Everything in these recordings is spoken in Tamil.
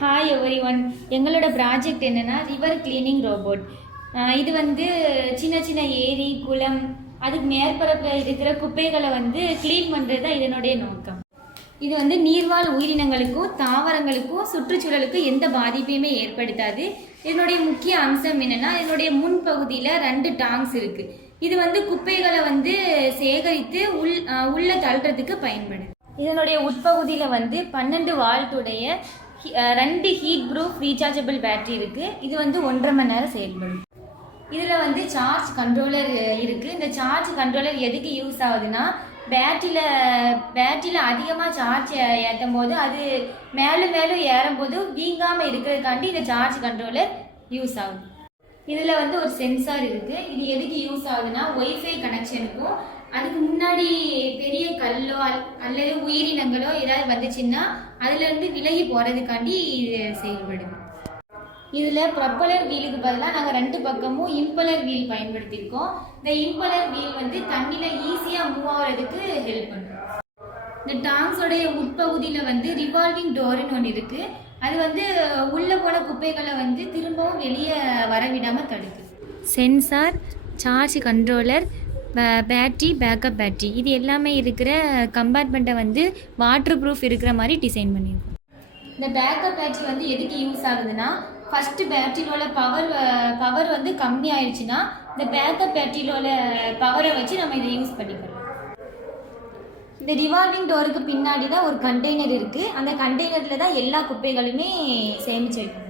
Hi every one. எங்களோட ப்ராஜெக்ட் என்னென்னா ரிவர் கிளீனிங் ரோபோட். இது வந்து சின்ன சின்ன ஏரி குளம் அதுக்கு மேற்பரப்பில் இருக்கிற குப்பைகளை வந்து க்ளீன் பண்ணுறது தான் இதனுடைய நோக்கம். இது வந்து நீர்வாழ் உயிரினங்களுக்கும் தாவரங்களுக்கும் சுற்றுச்சூழலுக்கும் எந்த பாதிப்பையுமே ஏற்படுத்தாது. இதனுடைய முக்கிய அம்சம் என்னென்னா இதனுடைய முன்பகுதியில் 2 டாங்ஸ் இருக்குது. இது வந்து குப்பைகளை வந்து சேகரித்து உள்ள தள்ளுறதுக்கு பயன்படுது. இதனுடைய உட்பகுதியில் வந்து 12 வால்ட்டுடைய 2 ஹீட் ப்ரூஃப் ரீசார்ஜபிள் பேட்டரி இருக்குது. இது வந்து 1.5 மணி நேரம் செயல்படும். இதில் வந்து சார்ஜ் கண்ட்ரோலர் இருக்குது. இந்த சார்ஜ் கண்ட்ரோலர் எதுக்கு யூஸ் ஆகுதுன்னா பேட்டரியில் அதிகமாக சார்ஜ் ஏற்றும் போது அது மேலும் ஏறும்போது வீங்காமல் இருக்கிறதுக்காண்டி இந்த சார்ஜ் கண்ட்ரோலர் யூஸ் ஆகுது. இதில் வந்து ஒரு சென்சார் இருக்குது. இது எதுக்கு யூஸ் ஆகுதுன்னா ஒய்ஃபை கனெக்ஷனுக்கும் அதுக்கு முன்னாடி பெரிய கல்லோ அல்லது உயிரினங்களோ ஏதாவது வந்துச்சுன்னா அதுலேருந்து விலகி போகிறதுக்காண்டி இது செயல்படுது. இதில் ப்ரொப்பலர் வீலுக்கு பதிலாக நாங்கள் 2 பக்கமும் இம்பலர் வீல் பயன்படுத்தியிருக்கோம். இந்த இம்பலர் வீல் வந்து தண்ணியில் ஈஸியாக மூவ் ஆகிறதுக்கு ஹெல்ப் பண்ணும். இந்த டாங்ஸோடைய உட்பகுதியில் வந்து ரிவால்விங் டோர்னு ஒன்று இருக்குது. அது வந்து உள்ளே போன குப்பைகளை வந்து திரும்பவும் வெளியே வரவிடாமல் தடுக்குது. Sensor, charge controller, battery, backup battery இது எல்லாமே இருக்கிற கம்பார்ட்மெண்ட்டை வந்து வாட்டர் ப்ரூஃப் இருக்கிற மாதிரி டிசைன் பண்ணியிருக்கோம். இந்த பேக்கப் பேட்டரி வந்து எதுக்கு யூஸ் ஆகுதுன்னா ஃபஸ்ட்டு பேட்டரியில பவர் வந்து கம்மி ஆயிடுச்சுன்னா இந்த பேக்கப் பேட்டரியில பவரை வச்சு நம்ம இதை யூஸ் பண்ணிக்கிறோம். இந்த ரிவால்விங் டோருக்கு பின்னாடி தான் ஒரு கண்டெய்னர் இருக்குது. அந்த கண்டெய்னரில் தான் எல்லா குப்பைகளுமே சேமிச்சு வைக்கணும்.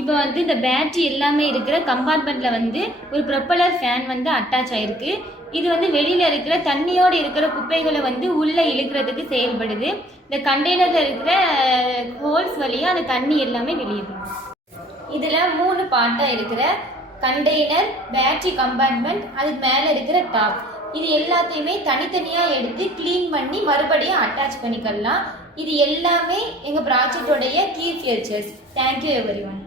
இப்போ வந்து இந்த பேட்டரி எல்லாமே இருக்கிற கம்பார்ட்மெண்ட்டில் வந்து ஒரு ப்ரொப்பலர் ஃபேன் வந்து அட்டாச் ஆகிருக்கு. இது வந்து வெளியில் இருக்கிற தண்ணியோடு இருக்கிற குப்பைகளை வந்து உள்ளே இழுக்கிறதுக்கு செயல்படுது. இந்த கண்டெய்னரில் இருக்கிற ஹோல்ஸ் வழியாக அந்த தண்ணி எல்லாமே வெளியே போகும். இதில் 3 பார்ட்டாக இருக்கிற கண்டெய்னர், பேட்டரி கம்பார்ட்மெண்ட், அதுக்கு மேலே இருக்கிற டாப் இது எல்லாத்தையுமே தனித்தனியாக எடுத்து க்ளீன் பண்ணி மறுபடியும் அட்டாச் பண்ணிக்கலாம். இது எல்லாமே எங்கள் ப்ராஜெக்டோடைய key features. Thank you every one.